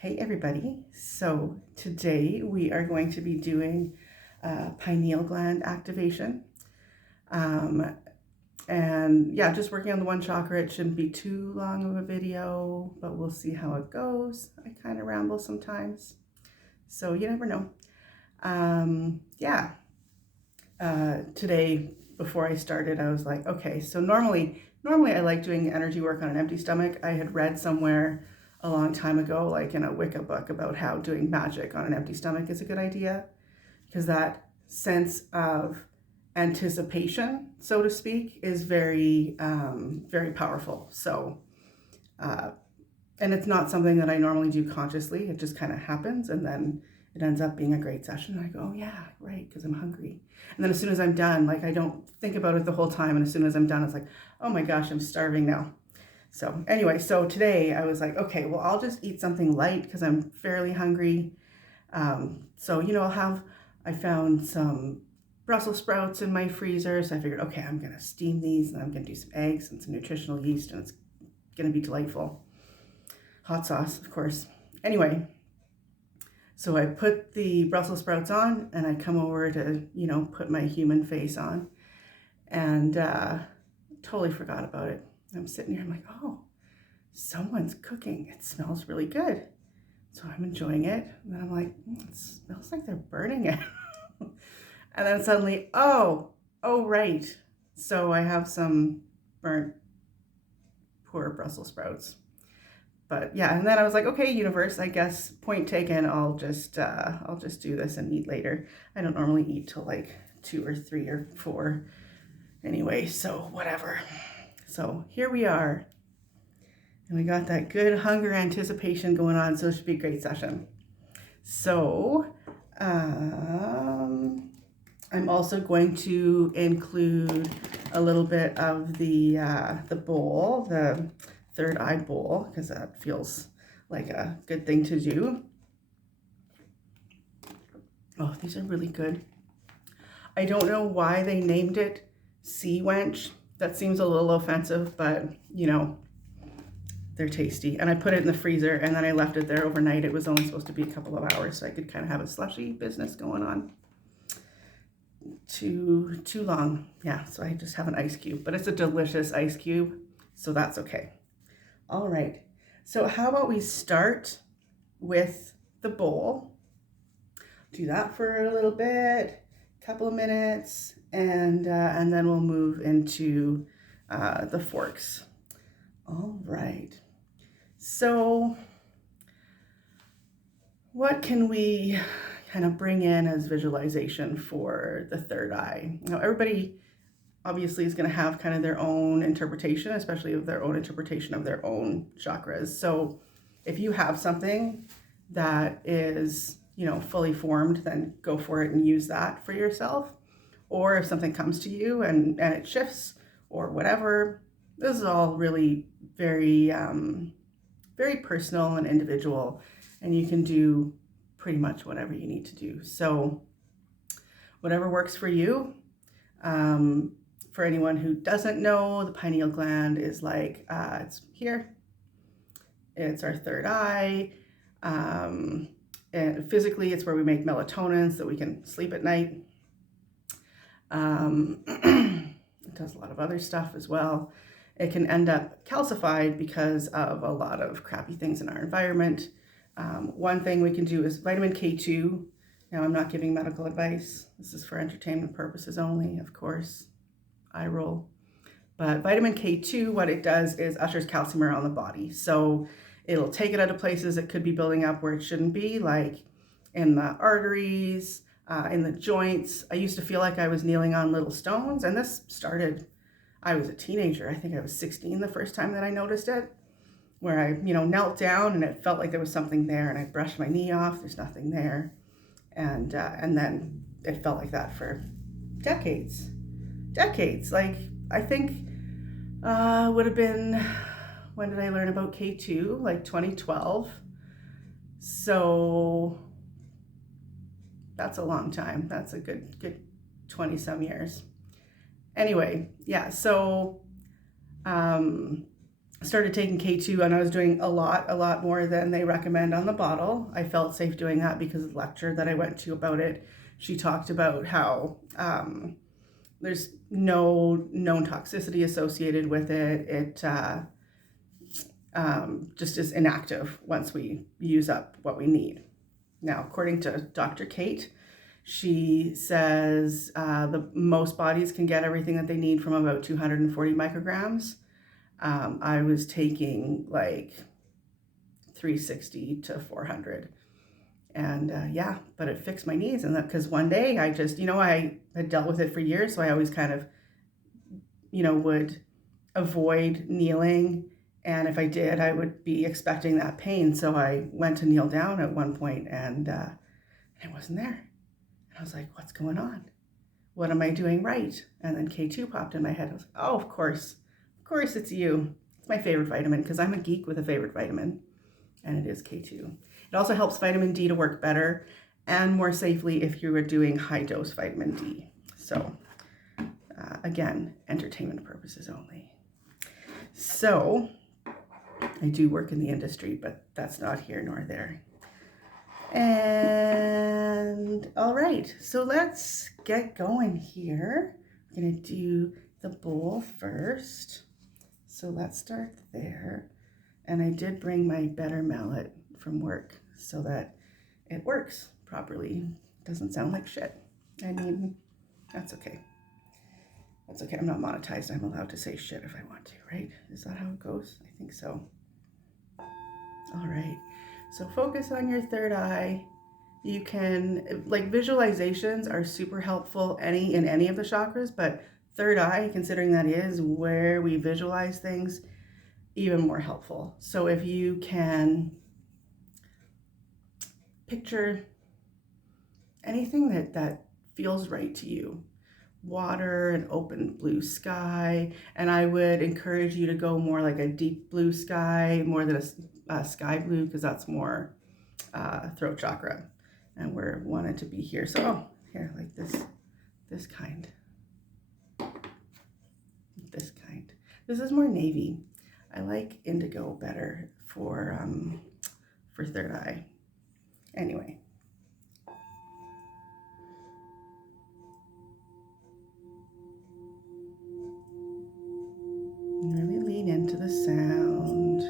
Hey everybody, so today we are going to be doing pineal gland activation. And yeah, just working on the one chakra. It shouldn't be too long of a video, but we'll see how it goes. I kind of ramble sometimes, so you never know. Today before I started, I was like, okay, so normally I like doing energy work on an empty stomach. I had read somewhere a long time ago, like in a Wicca book, about how doing magic on an empty stomach is a good idea, because that sense of anticipation, so to speak, is very, very powerful. So, and it's not something that I normally do consciously. It just kind of happens, and then it ends up being a great session. And I go, oh yeah, right, because I'm hungry. And then as soon as I'm done, like I don't think about it the whole time. And as soon as I'm done, it's like, oh my gosh, I'm starving now. So anyway, so today I was like, okay, well, I'll just eat something light because I'm fairly hungry. I found some Brussels sprouts in my freezer. So I figured, okay, I'm going to steam these and I'm going to do some eggs and some nutritional yeast and it's going to be delightful. Hot sauce, of course. Anyway, so I put the Brussels sprouts on and I come over to, put my human face on and totally forgot about it. I'm sitting here, I'm like, oh, someone's cooking. It smells really good. So I'm enjoying it. And then I'm like, it smells like they're burning it. And then suddenly, oh, right. So I have some burnt, poor Brussels sprouts. But yeah, and then I was like, okay, universe, I guess point taken. I'll just do this and eat later. I don't normally eat till like 2 or 3 or 4 anyway, so whatever. So here we are. And we got that good hunger anticipation going on, so it should be a great session. So I'm also going to include a little bit of the bowl, the third eye bowl, because that feels like a good thing to do. Oh, these are really good. I don't know why they named it sea wench. That seems a little offensive, but they're tasty. And I put it in the freezer and then I left it there overnight. It was only supposed to be a couple of hours, so I could kind of have a slushy business going on. Too long. Yeah, so I just have an ice cube, but it's a delicious ice cube, so that's okay. All right, so how about we start with the bowl? Do that for a little bit, couple of minutes, and then we'll move into the forks. All right. So what can we kind of bring in as visualization for the third eye? Now, everybody obviously is going to have kind of their own interpretation, especially of their own interpretation of their own chakras. So if you have something that is, fully formed, then go for it and use that for yourself. Or if something comes to you and it shifts or whatever, this is all really very, very personal and individual, and you can do pretty much whatever you need to do. So whatever works for you. For anyone who doesn't know, the pineal gland is like, it's here. It's our third eye. And physically, it's where we make melatonin so that we can sleep at night. It does a lot of other stuff as well. It can end up calcified because of a lot of crappy things in our environment. One thing we can do is vitamin K2. Now, I'm not giving medical advice. This is for entertainment purposes only, of course. I roll. But vitamin K2, what it does is ushers calcium around the body. So it'll take it out of places it could be building up where it shouldn't be, like in the arteries, in the joints. I used to feel like I was kneeling on little stones, and this started, I was a teenager. I think I was 16 the first time that I noticed it, where I, knelt down and it felt like there was something there, and I brushed my knee off, there's nothing there. And then it felt like that for decades. Like, I think would have been, when did I learn about K2? Like 2012. So that's a long time. That's a good 20 some years. Anyway, yeah, so started taking K2, and I was doing a lot more than they recommend on the bottle. I felt safe doing that because of the lecture that I went to about it. She talked about how there's no known toxicity associated with it. It just is inactive once we use up what we need. Now, according to Dr. Kate, she says the most bodies can get everything that they need from about 240 micrograms. I was taking like 360 to 400. And yeah, but it fixed my knees. And that because one day I just, I had dealt with it for years. So I always kind of, would avoid kneeling. And if I did, I would be expecting that pain. So I went to kneel down at one point, and it wasn't there. And I was like, what's going on? What am I doing right? And then K2 popped in my head. I was like, oh, of course it's you. It's my favorite vitamin because I'm a geek with a favorite vitamin, and it is K2. It also helps vitamin D to work better and more safely if you were doing high dose vitamin D. So again, entertainment purposes only. So I do work in the industry, but that's not here nor there. And all right, so let's get going here. We're gonna do the bowl first. So let's start there. And I did bring my better mallet from work so that it works properly. Doesn't sound like shit. I mean, that's okay. That's okay. I'm not monetized. I'm allowed to say shit if I want to, right? Is that how it goes? I think so. All right. So focus on your third eye. You can, like, visualizations are super helpful in any of the chakras, but third eye, considering that is where we visualize things, even more helpful. So if you can picture anything that feels right to you, water, an open blue sky, and I would encourage you to go more like a deep blue sky, more than a sky blue, because that's more throat chakra, and we're wanted to be here. So here, like this kind. This is more navy. I like indigo better for third eye. Anyway. Really lean into the sound.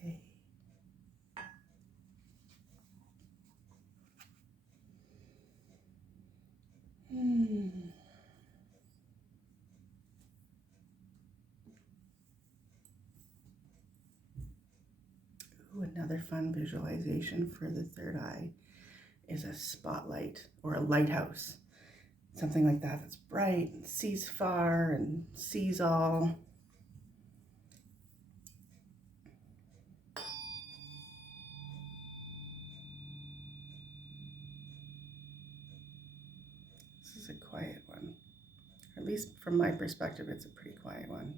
Okay. Ooh, another fun visualization for the third eye is a spotlight or a lighthouse. Something like that that's bright and sees far and sees all. This is a quiet one. least from my perspective, it's a pretty quiet one.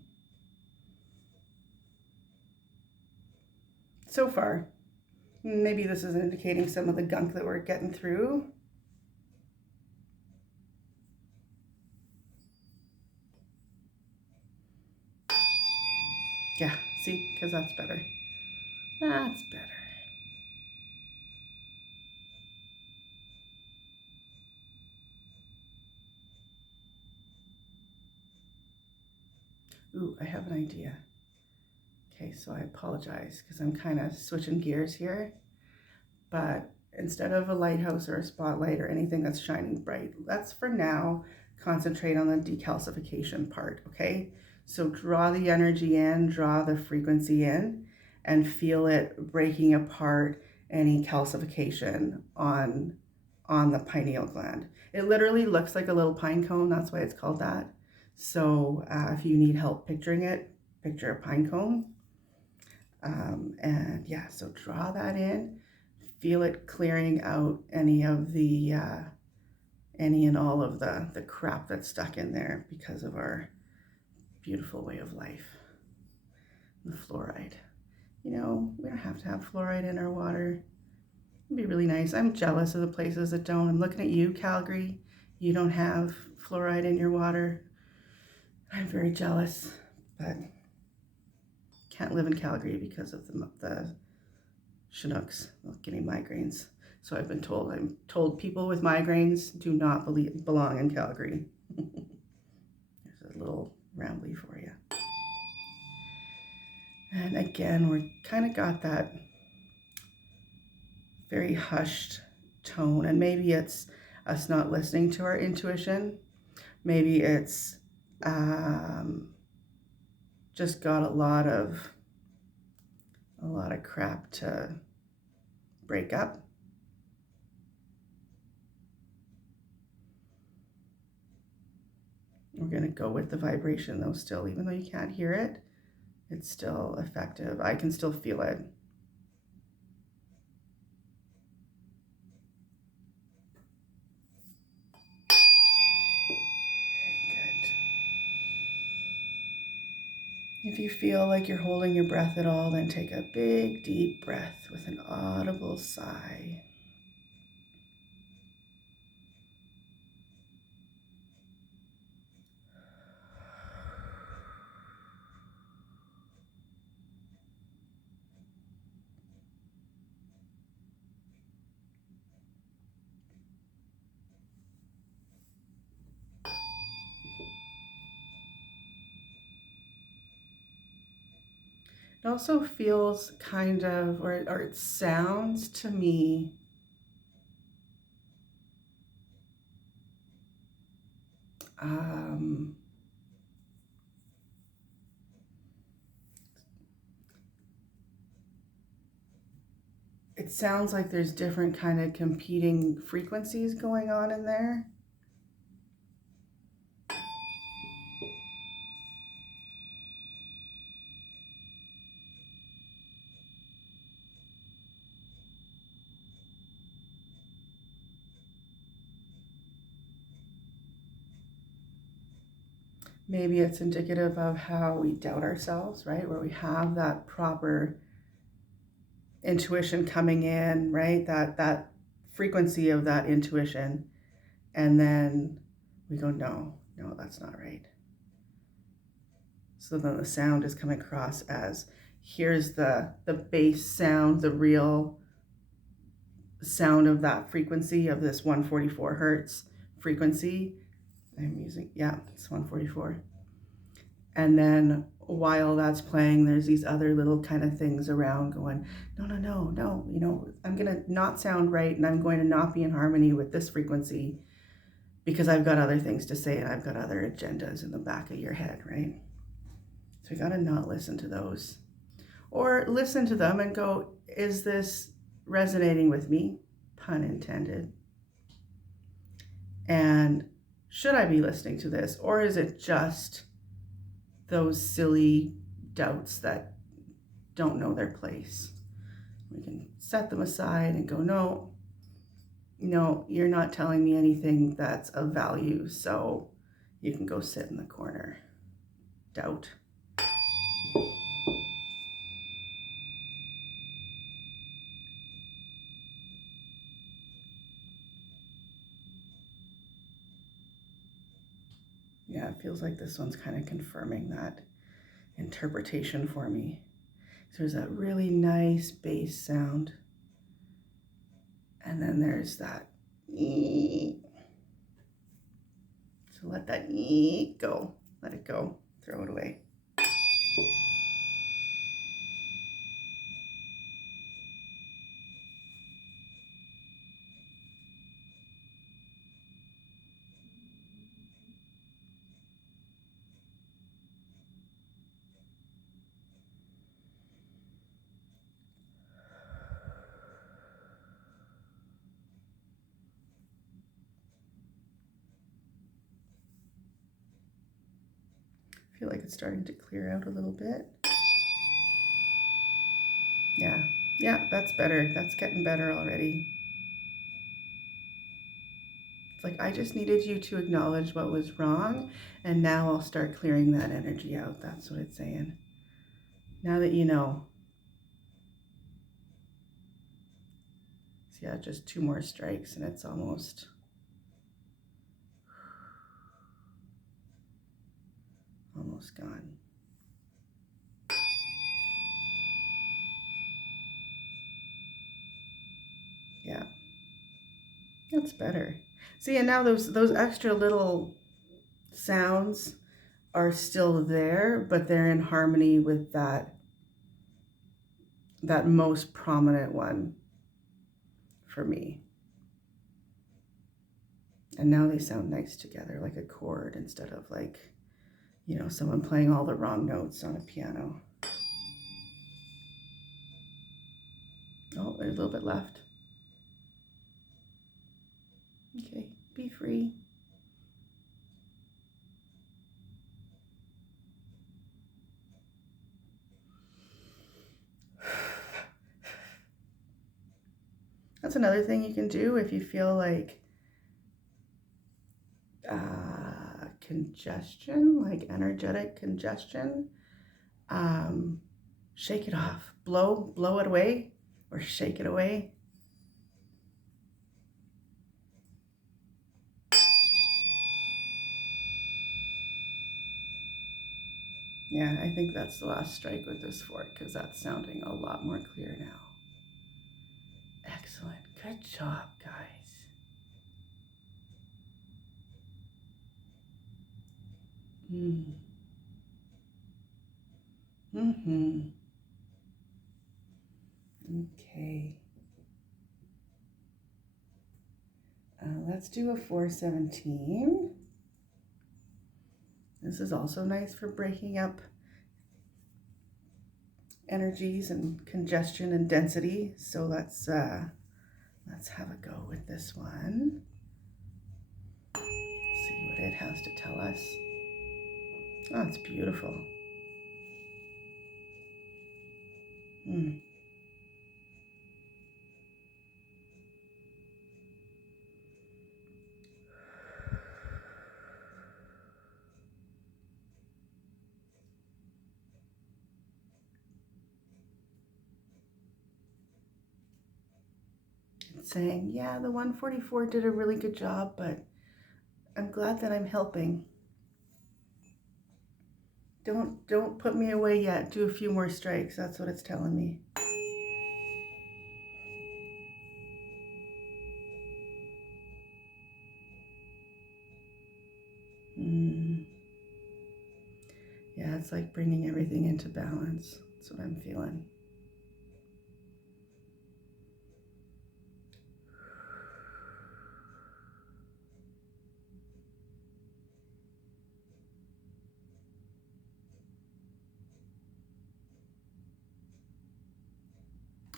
So far, maybe this is indicating some of the gunk that we're getting through. Yeah, see, because that's better. That's better. Ooh, I have an idea. Okay, so I apologize because I'm kind of switching gears here. But instead of a lighthouse or a spotlight or anything that's shining bright, let's for now concentrate on the decalcification part, okay? So draw the energy in, draw the frequency in, and feel it breaking apart any calcification on the pineal gland. It literally looks like a little pine cone, that's why it's called that. So if you need help picturing it, picture a pine cone. And yeah, so draw that in, feel it clearing out any of the, any and all of the crap that's stuck in there because of our beautiful way of life, the fluoride. You know, we don't have to have fluoride in our water. It'd be really nice. I'm jealous of the places that don't. I'm looking at you, Calgary. You don't have fluoride in your water. I'm very jealous, but can't live in Calgary because of the Chinooks getting migraines. So I've been told. I'm told people with migraines do not belong in Calgary. There's a little rambly for you. And again, we're kind of got that very hushed tone, and maybe it's us not listening to our intuition. Maybe it's just got a lot of crap to break up. We're going to go with the vibration though still, even though you can't hear it, it's still effective. I can still feel it. If you feel like you're holding your breath at all, then take a big, deep breath with an audible sigh. It also feels kind of, or it sounds to me it sounds like there's different kind of competing frequencies going on in there. Maybe it's indicative of how we doubt ourselves, right? Where we have that proper intuition coming in, right? That frequency of that intuition. And then we go, no, that's not right. So then the sound is coming across as, here's the bass sound, the real sound of that frequency of this 144 hertz frequency. I'm using, yeah, it's 144. And then while that's playing, there's these other little kind of things around going, no, you know, I'm going to not sound right, and I'm going to not be in harmony with this frequency because I've got other things to say and I've got other agendas in the back of your head, right? So we got to not listen to those, or listen to them and go, is this resonating with me? Pun intended. And should I be listening to this, or is it just those silly doubts that don't know their place? We can set them aside and go, no, you're not telling me anything that's of value. So you can go sit in the corner. Doubt. Yeah, it feels like this one's kind of confirming that interpretation for me. So there's that really nice bass sound. And then there's that ee. So let that ee go. Let it go. Throw it away. I feel like it's starting to clear out a little bit. Yeah, that's better. That's getting better already. It's like I just needed you to acknowledge what was wrong, and now I'll start clearing that energy out. That's what it's saying. Now that you know. So yeah, just 2 more strikes and it's almost gone. Yeah, that's better. See, and now those extra little sounds are still there, but they're in harmony with that most prominent one for me. And now they sound nice together, like a chord instead of like, you know, someone playing all the wrong notes on a piano. Oh, there's a little bit left. Okay, be free. That's another thing you can do if you feel like congestion, like energetic congestion. Shake it off. Blow it away or shake it away. Yeah, I think that's the last strike with this fork because that's sounding a lot more clear now. Excellent. Good job, guys. Okay. Let's do a 417. This is also nice for breaking up energies and congestion and density. So let's have a go with this one. See what it has to tell us. Oh, it's beautiful. It's saying, yeah, the 144 did a really good job, but I'm glad that I'm helping. Don't put me away yet. Do a few more strikes. That's what it's telling me. Yeah, it's like bringing everything into balance. That's what I'm feeling.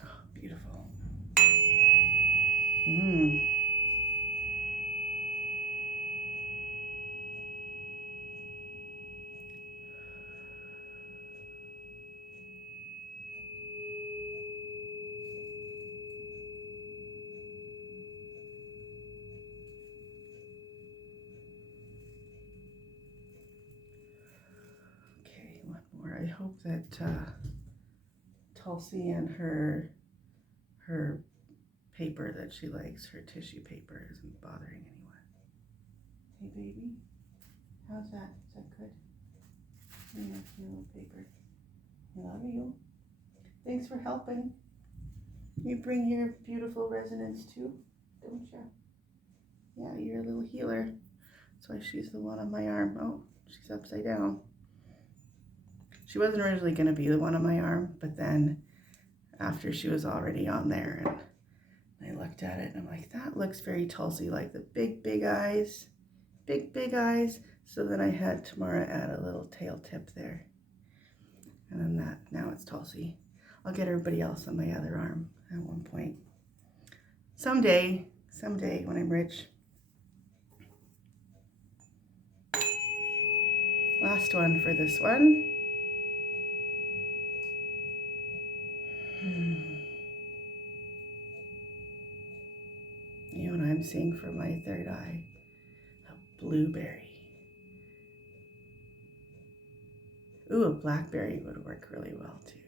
Oh, beautiful. hope that Tulsi and her paper that she likes, her tissue paper, isn't bothering anyone. Hey baby, how's that? Is that good? Yeah, your little paper. I love you. Thanks for helping. You bring your beautiful resonance too, don't you? Yeah, you're a little healer. That's why she's the one on my arm. Oh, she's upside down. She wasn't originally going to be the one on my arm, but then after she was already on there, and I looked at it and I'm like, that looks very Tulsi, like the big eyes, big eyes. So then I had Tamara add a little tail tip there. And then now it's Tulsi. I'll get everybody else on my other arm at one point. Someday when I'm rich. Last one for this one. You know what I'm seeing for my third eye? A blueberry. Ooh, a blackberry would work really well too.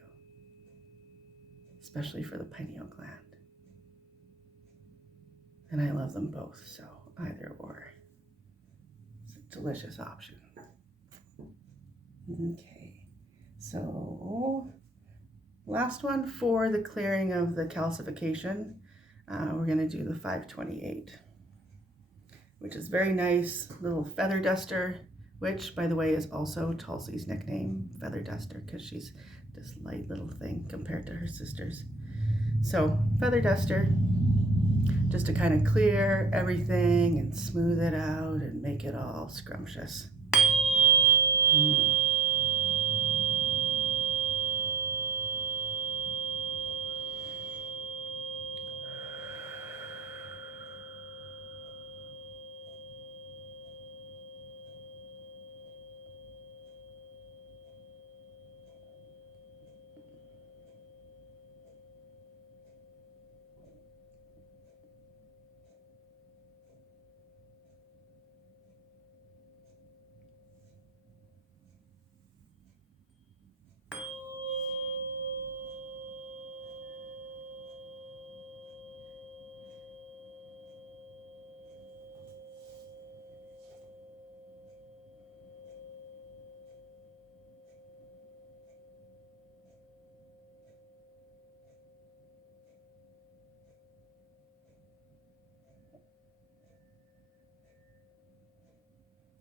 Especially for the pineal gland. And I love them both, so either or. It's a delicious option. Okay, so last one for the clearing of the calcification. We're going to do the 528, which is very nice little feather duster, which, by the way, is also Tulsi's nickname, feather duster, because she's this light little thing compared to her sisters. So, feather duster, just to kind of clear everything and smooth it out and make it all scrumptious.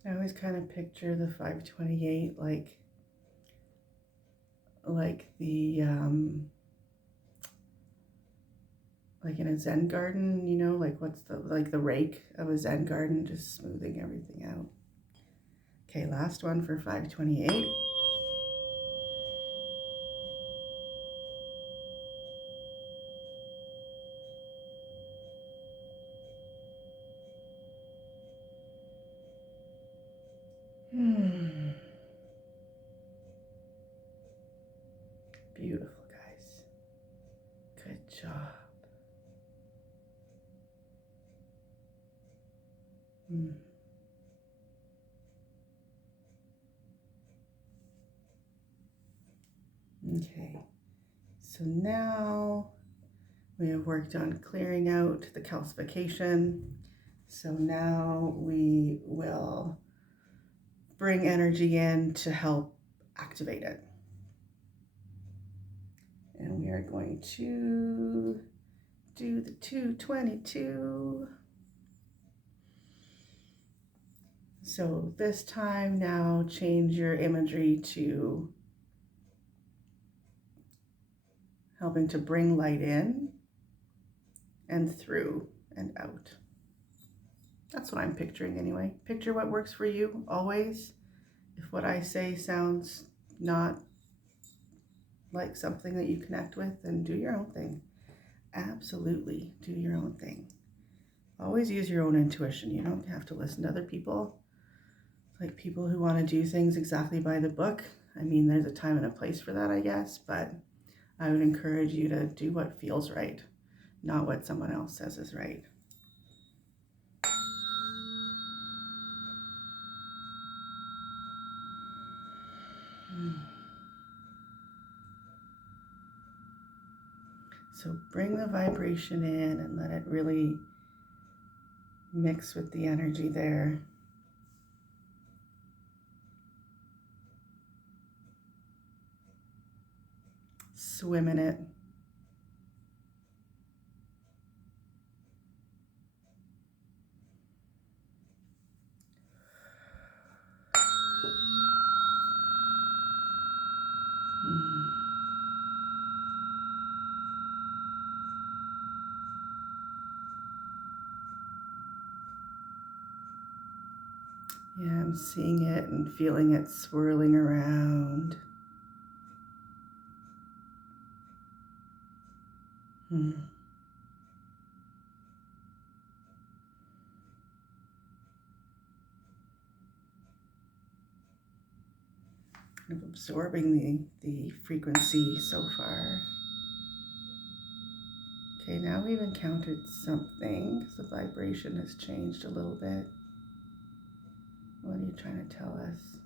I always kind of picture the 528 like the like in a Zen garden, you know, like what's the rake of a Zen garden, just smoothing everything out. Okay, last one for 528. Beautiful, guys. Good job. Okay, so now we have worked on clearing out the calcification. So now we will bring energy in to help activate it. And we are going to do the 222. So this time now change your imagery to helping to bring light in and through and out. That's what I'm picturing anyway. Picture what works for you always. If what I say sounds not like something that you connect with, then do your own thing. Absolutely do your own thing. Always use your own intuition. You don't have to listen to other people. Like people who want to do things exactly by the book. I mean, there's a time and a place for that, I guess, but I would encourage you to do what feels right, not what someone else says is right. So bring the vibration in and let it really mix with the energy there. Swim in it. Yeah, I'm seeing it and feeling it swirling around. Kind of absorbing the frequency so far. Okay, now we've encountered something because the vibration has changed a little bit. What are you trying to tell us?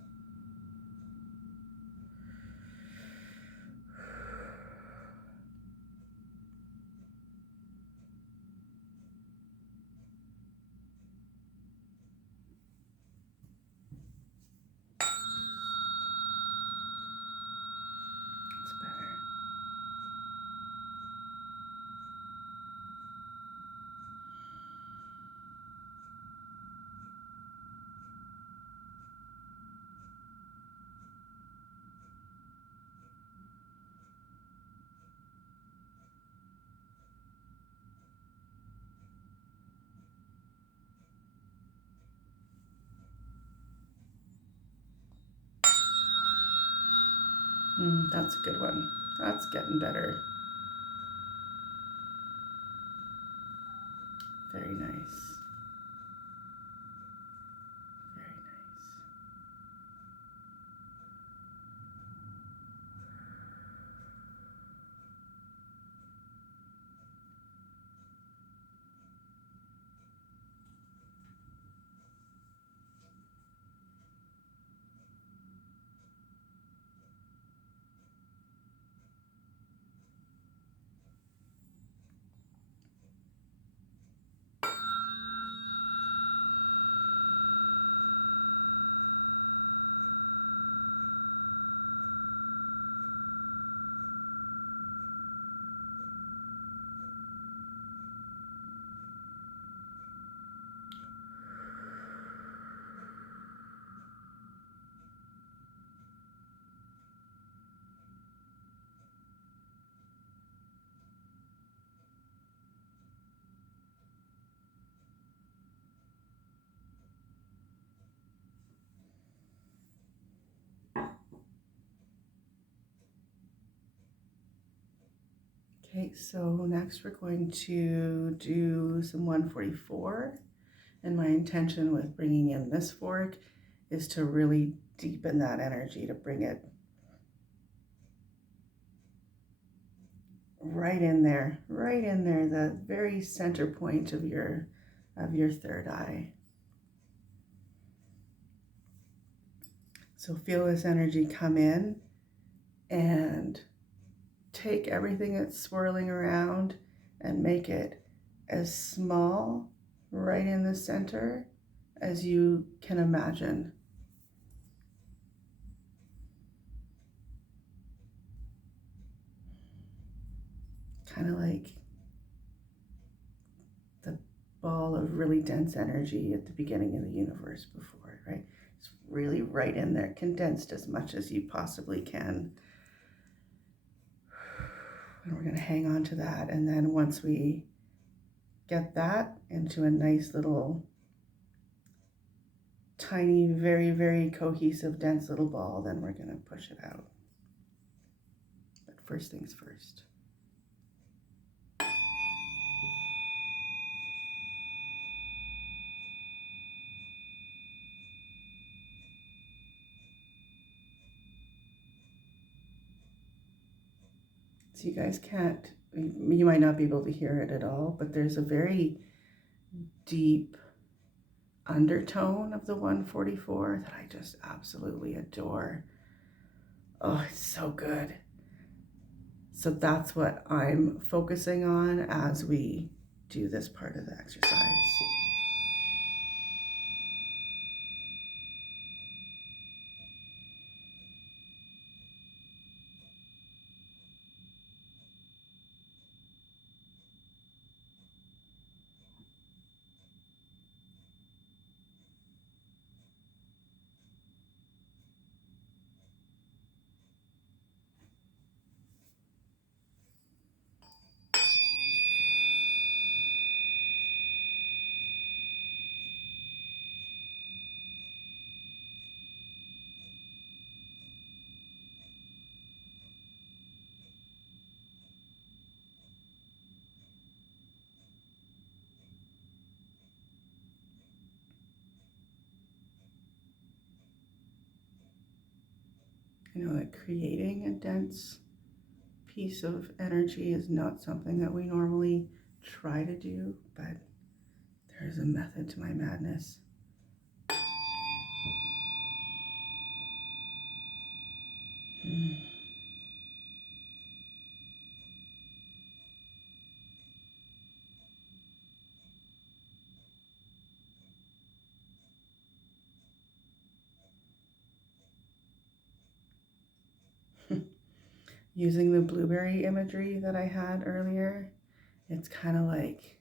It's better. That's a good one. That's getting better. Very nice. Very nice. Okay, so next we're going to do some 144. And my intention with bringing in this fork is to really deepen that energy, to bring it right in there, the very center point of your third eye. So feel this energy come in and take everything that's swirling around and make it as small right in the center as you can imagine. Kind of like the ball of really dense energy at the beginning of the universe before, right? It's really right in there, condensed as much as you possibly can. And we're going to hang on to that. And then once we get that into a nice little tiny, very, very cohesive, dense little ball, then we're going to push it out. But first things first. So you guys you might not be able to hear it at all, but there's a very deep undertone of the 144 that I just absolutely adore. Oh, it's so good. So that's what I'm focusing on as we do this part of the exercise. I know that creating a dense piece of energy is not something that we normally try to do, but there is a method to my madness. Using the blueberry imagery that I had earlier, it's kind of like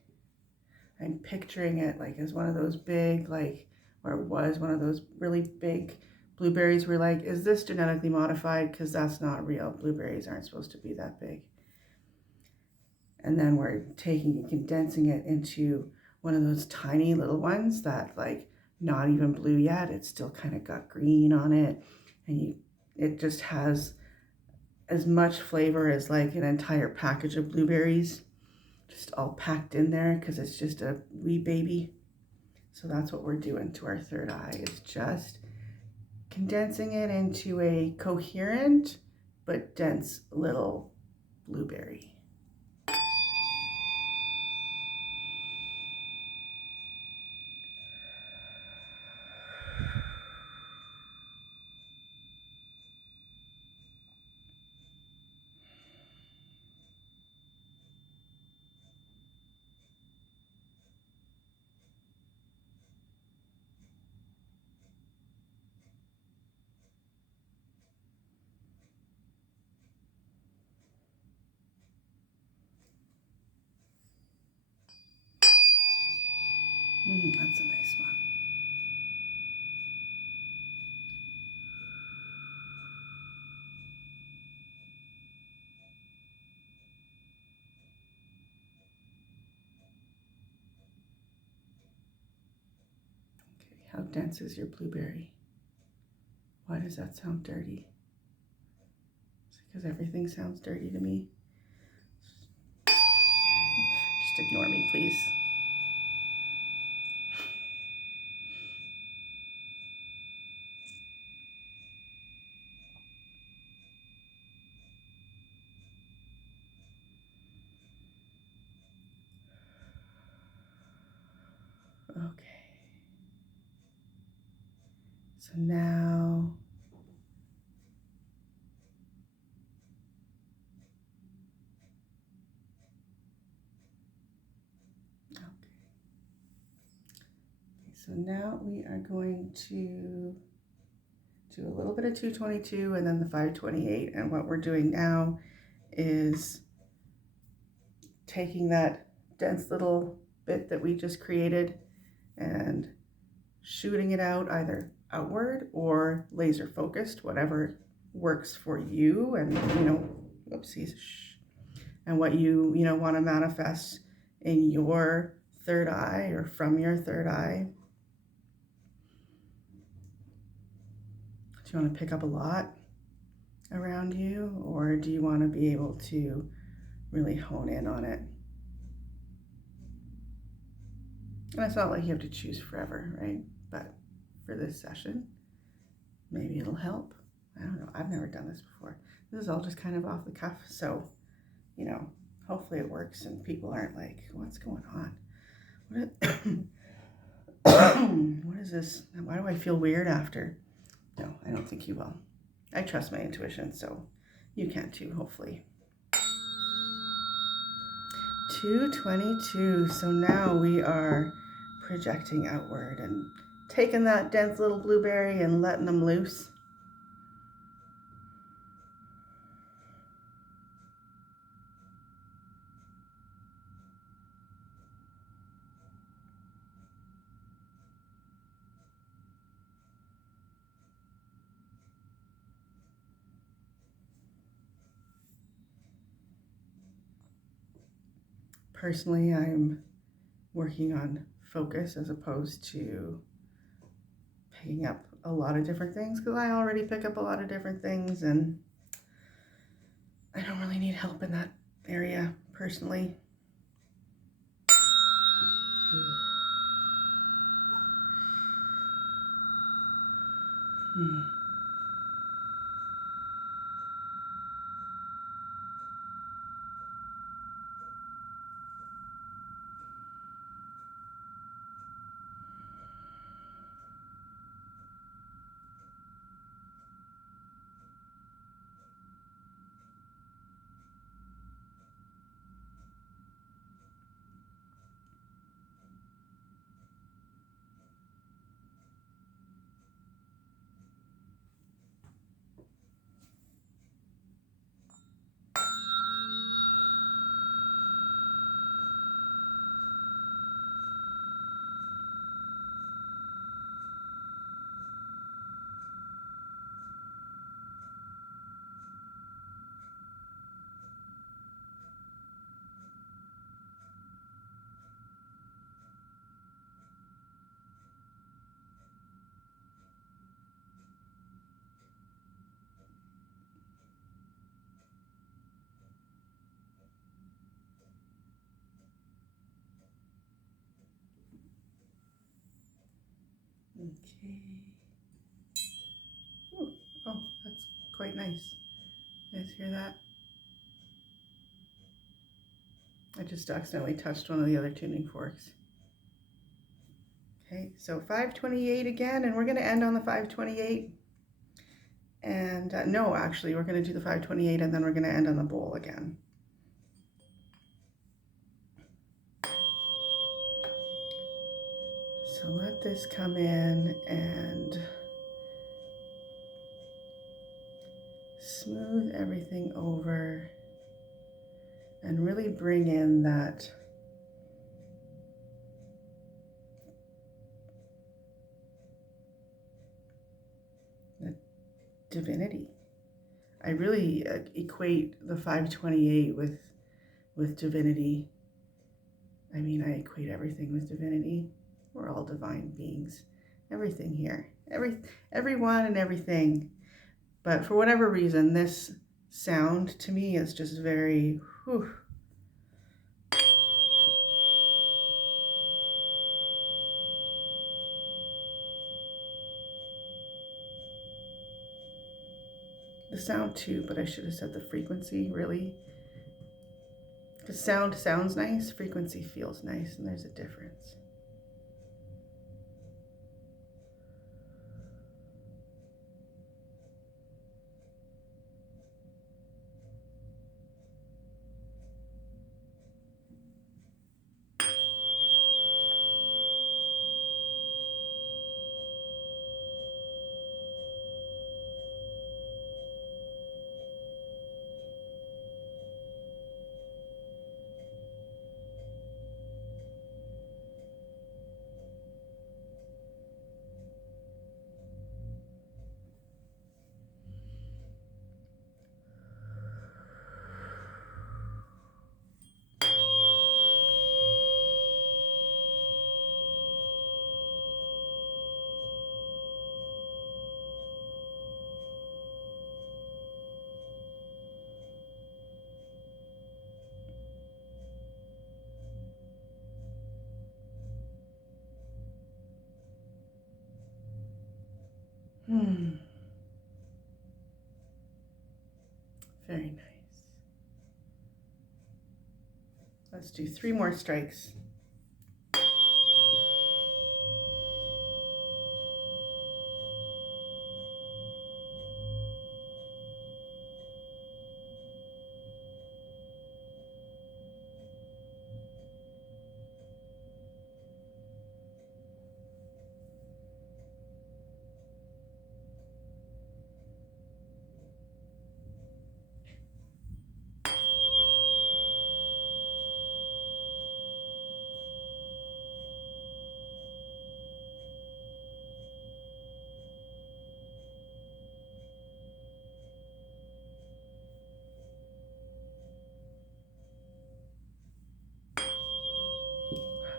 I'm picturing it like as one of those big, like, or it was one of those really big blueberries. We're like, is this genetically modified? Because that's not real. Blueberries aren't supposed to be that big. And then we're taking and condensing it into one of those tiny little ones that, like, not even blue yet. It's still kind of got green on it. And it just has as much flavor as like an entire package of blueberries, just all packed in there because it's just a wee baby. So that's what we're doing to our third eye, is just condensing it into a coherent but dense little blueberry. That's a nice one. Okay, how dense is your blueberry? Why does that sound dirty? Is it because everything sounds dirty to me? Just ignore me, please. Okay. So now So now we are going to do a little bit of 222 and then the 528. And what we're doing now is taking that dense little bit that we just created and shooting it out either outward or laser focused, whatever works for you and, whoopsies, and what you want to manifest in your third eye or from your third eye. Do you want to pick up a lot around you, or do you want to be able to really hone in on it? And it's not like you have to choose forever, right? But for this session, maybe it'll help. I don't know. I've never done this before. This is all just kind of off the cuff. So, hopefully it works and people aren't like, what's going on? What is this? Why do I feel weird after? No, I don't think you will. I trust my intuition, so you can too, hopefully. 222. So now we are projecting outward and taking that dense little blueberry and letting them loose. Personally, I'm working on focus as opposed to picking up a lot of different things, because I already pick up a lot of different things and I don't really need help in that area personally. Hmm. Okay. Ooh. Oh, that's quite nice. You guys hear that? I just accidentally touched one of the other tuning forks. Okay, so 528 again, and we're going to end on the 528. And no, actually, we're going to do the 528 and then we're going to end on the bowl again. So let this come in and smooth everything over and really bring in that divinity. I really equate the 528 with divinity. I mean, I equate everything with divinity. We're all divine beings. Everything here. Everyone and everything. But for whatever reason, this sound to me is just very whew. The sound too, but I should have said the frequency, really. Because sound sounds nice, frequency feels nice, and there's a difference. Very nice. Let's do 3 more strikes.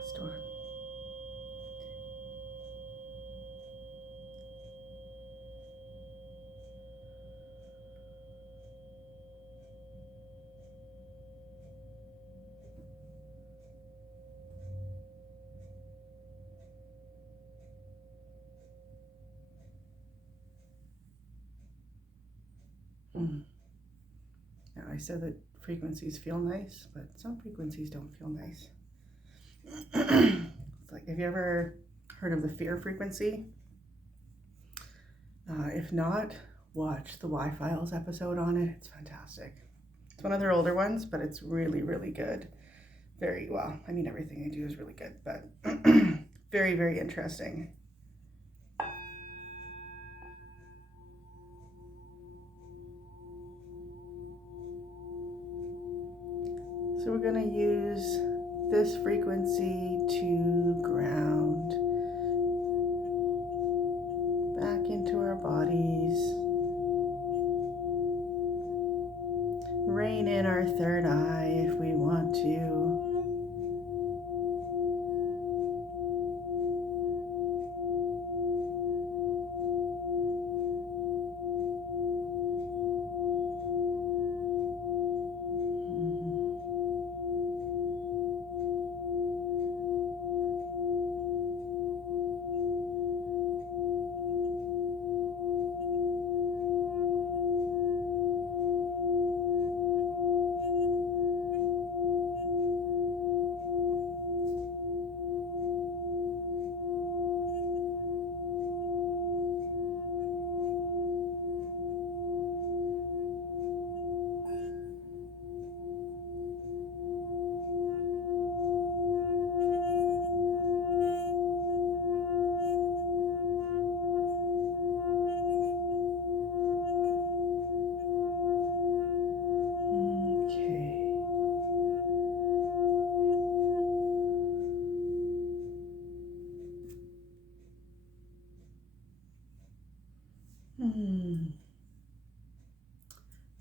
last one. Now, I said that frequencies feel nice, but some frequencies don't feel nice. It's like, have you ever heard of the fear frequency? If not, watch the Y-Files episode on it. It's fantastic. It's one of their older ones, but it's really, really good. Very well. I mean, everything I do is really good, but very, very interesting. So we're going to use this frequency to ground back into our bodies. Rein in our third eye if we want to.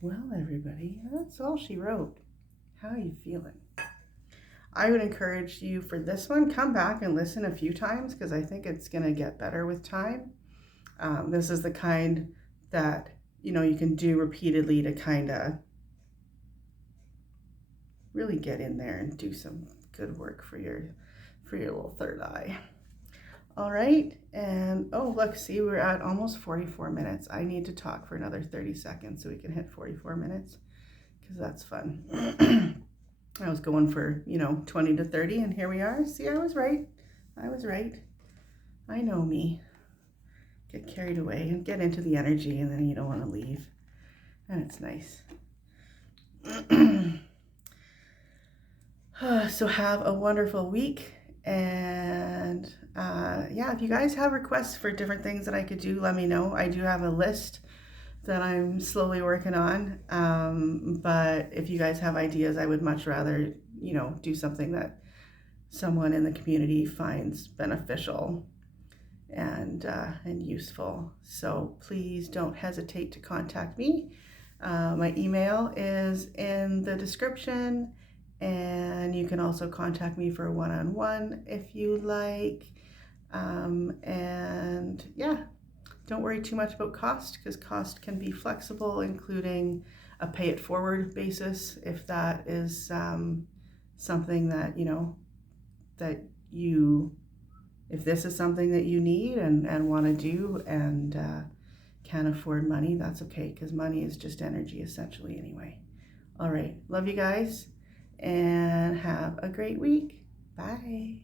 Well, everybody, that's all she wrote. How are you feeling? I would encourage you for this one, come back and listen a few times because I think it's going to get better with time. This is the kind that, you can do repeatedly to kind of really get in there and do some good work for your little third eye. All right, and oh, look, see, we're at almost 44 minutes. I need to talk for another 30 seconds so we can hit 44 minutes because that's fun. I was going for, 20 to 30, and here we are. See, I was right. I know me. Get carried away and get into the energy, and then you don't want to leave. And it's nice. So have a wonderful week. And if you guys have requests for different things that I could do, let me know. I do have a list that I'm slowly working on. But if you guys have ideas, I would much rather, do something that someone in the community finds beneficial and useful. So please don't hesitate to contact me. My email is in the description, and you can also contact me for a one-on-one if you like. Don't worry too much about cost because cost can be flexible, including a pay it forward basis if that is something that if this is something that you need and want to do and can't afford money, that's okay because money is just energy essentially anyway. All right, love you guys and have a great week. Bye.